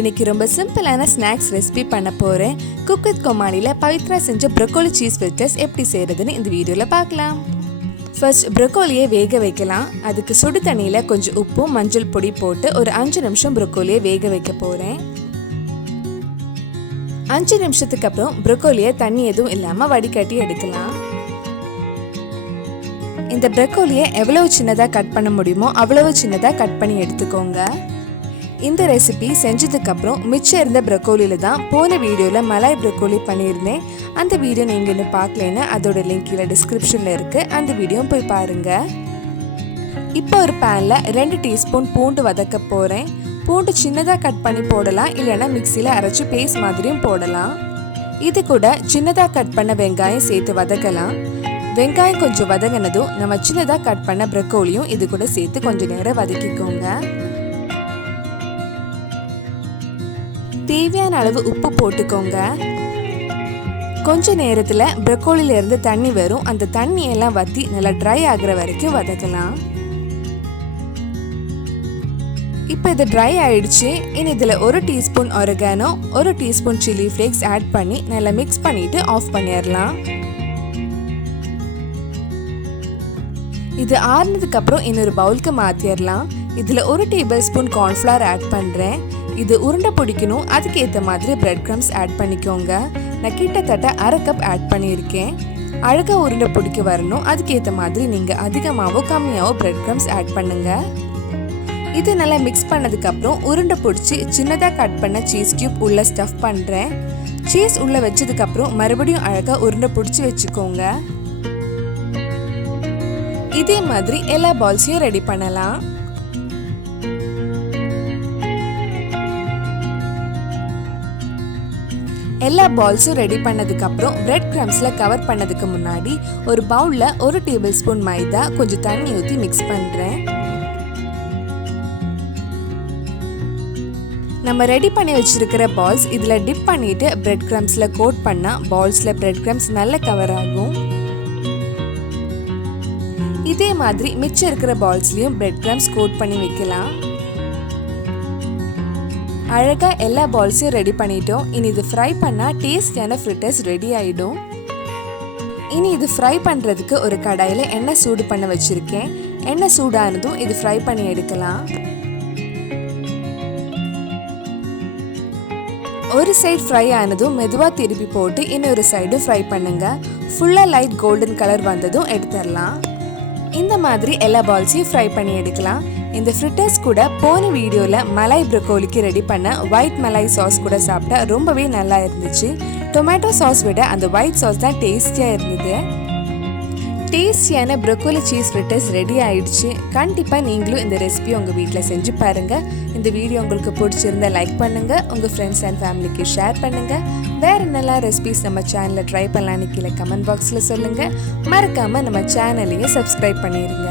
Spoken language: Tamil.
இன்னைக்கு ரொம்ப சிம்பிளான ஸ்நாக்ஸ் ரெசிபி பண்ண போகிறேன். குக் வித் கொமாலியில் பவித்ரா செஞ்ச ப்ரோக்கோலி சீஸ் ஃப்ரிட்டர்ஸ் எப்படி செய்கிறதுன்னு இந்த வீடியோவில் பார்க்கலாம். ஃபர்ஸ்ட் ப்ரோக்கோலியை வேக வைக்கலாம். அதுக்கு சுடு தண்ணியில் கொஞ்சம் உப்பும் மஞ்சள் பொடி போட்டு ஒரு 5 நிமிஷம் ப்ரோக்கோலியை வேக வைக்க போகிறேன். 5 நிமிஷத்துக்கு அப்புறம் ப்ரோக்கோலியை தண்ணி எதுவும் இல்லாமல் வடிகட்டி எடுக்கலாம். இந்த ப்ரோக்கோலியை எவ்வளவு சின்னதாக கட் பண்ண முடியுமோ அவ்வளவு சின்னதாக கட் பண்ணி எடுத்துக்கோங்க. இந்த ரெசிபி செஞ்சதுக்கப்புறம் மிச்சம் இருந்த ப்ரோக்கோலியில் தான் போன வீடியோவில் மலாய் ப்ரோக்கோலி பண்ணியிருந்தேன். அந்த வீடியோ நீங்கள் இன்னும் பார்க்கலன்னா அதோட லிங்க் கீழே டிஸ்கிரிப்ஷனில் இருக்குது, அந்த வீடியோ போய் பாருங்கள். இப்போ ஒரு பேனில் 2 டீஸ்பூன் பூண்டு வதக்க போகிறேன். பூண்டு சின்னதாக கட் பண்ணி போடலாம், இல்லைன்னா மிக்சியில் அரைச்சி பேஸ்ட் மாதிரியும் போடலாம். இது கூட சின்னதாக கட் பண்ண வெங்காயம் சேர்த்து வதக்கலாம். வெங்காயம் கொஞ்சம் வதங்கினதும் நம்ம சின்னதாக கட் பண்ண ப்ரோக்கோலியும் இது கூட சேர்த்து கொஞ்சம் நேரம் வதக்கிக்கோங்க. தேவையான அளவு உப்பு போட்டுக்கோங்க. கொஞ்ச நேரத்தில் ப்ரோக்கோலியிலேருந்து தண்ணி வரும். அந்த தண்ணியெல்லாம் வற்றி நல்லா ட்ரை ஆகிற வரைக்கும் வதக்கலாம். இப்போ இது ட்ரை ஆயிடுச்சு. இனி இதில் 1 teaspoon oregano, 1 teaspoon chilli flakes add பண்ணி நல்லா மிக்ஸ் பண்ணிட்டு ஆஃப் பண்ணிடலாம். இது ஆறுனதுக்கப்புறம் இன்னொரு பவுலுக்கு மாற்றிடலாம். இதில் 1 டேபிள் ஸ்பூன் கார்ன்ஃப்ளவர் ஆட் பண்ணுறேன். இது உருண்டை பிடிக்கணும், அதுக்கு ஏற்ற மாதிரி பிரெட் க்ரம்ஸ் ஆட் பண்ணிக்கோங்க. நான் கிட்டத்தட்ட 1/2 கப் ஆட் பண்ணியிருக்கேன். அழகாக உருண்டை பிடிக்க வரணும், அதுக்கேற்ற மாதிரி நீங்கள் அதிகமாகவோ கம்மியாகவோ பிரெட் க்ரம்ஸ் ஆட் பண்ணுங்கள். இது நல்லா மிக்ஸ் பண்ணதுக்கப்புறம் உருண்டை பிடிச்சி சின்னதாக கட் பண்ண சீஸ் கியூப் உள்ளே ஸ்டஃப் பண்ணுறேன். சீஸ் உள்ளே வச்சதுக்கப்புறம் மறுபடியும் அழகாக உருண்டை பிடிச்சி வச்சுக்கோங்க. இதே மாதிரி எல்லா பால்ஸையும் ரெடி பண்ணலாம். எல்லா பால்ஸும் ரெடி பண்ணதுக்கப்புறம் பிரெட் க்ரம்ஸில் கவர் பண்ணதுக்கு முன்னாடி ஒரு பவுலில் 1 டேபிள் ஸ்பூன் மைதா கொஞ்சம் தண்ணி ஊற்றி மிக்ஸ் பண்ணுறேன். நம்ம ரெடி பண்ணி வச்சுருக்கிற பால்ஸ் இதில் டிப் பண்ணிவிட்டு பிரெட் க்ரம்ஸில் கோட் பண்ணால் பால்ஸில் பிரெட் க்ரம்ஸ் நல்லா கவர் ஆகும். இதே மாதிரி மிச்சம் இருக்கிற பால்ஸ்லேயும் பிரெட் க்ரம்ஸ் கோட் பண்ணி வைக்கலாம். அழகாக எல்லா பால்ஸையும் ரெடி பண்ணிட்டோம். இனி இது ஃப்ரை பண்ணால் டேஸ்டியான ஃப்ரிட்டர்ஸ் ரெடி ஆகிடும். இனி இது ஃப்ரை பண்ணுறதுக்கு ஒரு கடாயில் எண்ணெய் சூடு பண்ண வச்சுருக்கேன். எண்ணெய் சூடானதும் இது ஃப்ரை பண்ணி எடுக்கலாம். ஒரு சைடு ஃப்ரை ஆனதும் மெதுவாக திருப்பி போட்டு இன்னொரு சைடு ஃப்ரை பண்ணுங்க. ஃபுல்லாக லைட் கோல்டன் கலர் வந்ததும் எடுத்துடலாம். இந்த மாதிரி எல்லா பால்ஸையும் ஃப்ரை பண்ணி எடுக்கலாம். இந்த ஃப்ரிட்டர்ஸ் கூட போன வீடியோவில் மலாய் ப்ரோக்கோலிக்கு ரெடி பண்ண ஒயிட் மலாய் சாஸ் கூட சாப்பிட்டா ரொம்பவே நல்லா இருந்துச்சு. டொமேட்டோ சாஸ் விட அந்த ஒயிட் சாஸ் தான் டேஸ்டியாக இருந்தது. டேஸ்டியான ப்ரோக்கோலி சீஸ் ஃப்ரிட்டர்ஸ் ரெடி ஆயிடுச்சு. கண்டிப்பாக நீங்களும் இந்த ரெசிபி உங்கள் வீட்டில் செஞ்சு பாருங்கள். இந்த வீடியோ உங்களுக்கு பிடிச்சிருந்தா லைக் பண்ணுங்கள், உங்கள் ஃப்ரெண்ட்ஸ் அண்ட் ஃபேமிலிக்கு ஷேர் பண்ணுங்கள். வேறு என்னெல்லாம் ரெசிபிஸ் நம்ம சேனலில் ட்ரை பண்ணலான்னு கீழே கமெண்ட் பாக்ஸில் சொல்லுங்கள். மறக்காமல் நம்ம சேனலையும் சப்ஸ்கிரைப் பண்ணிடுங்க.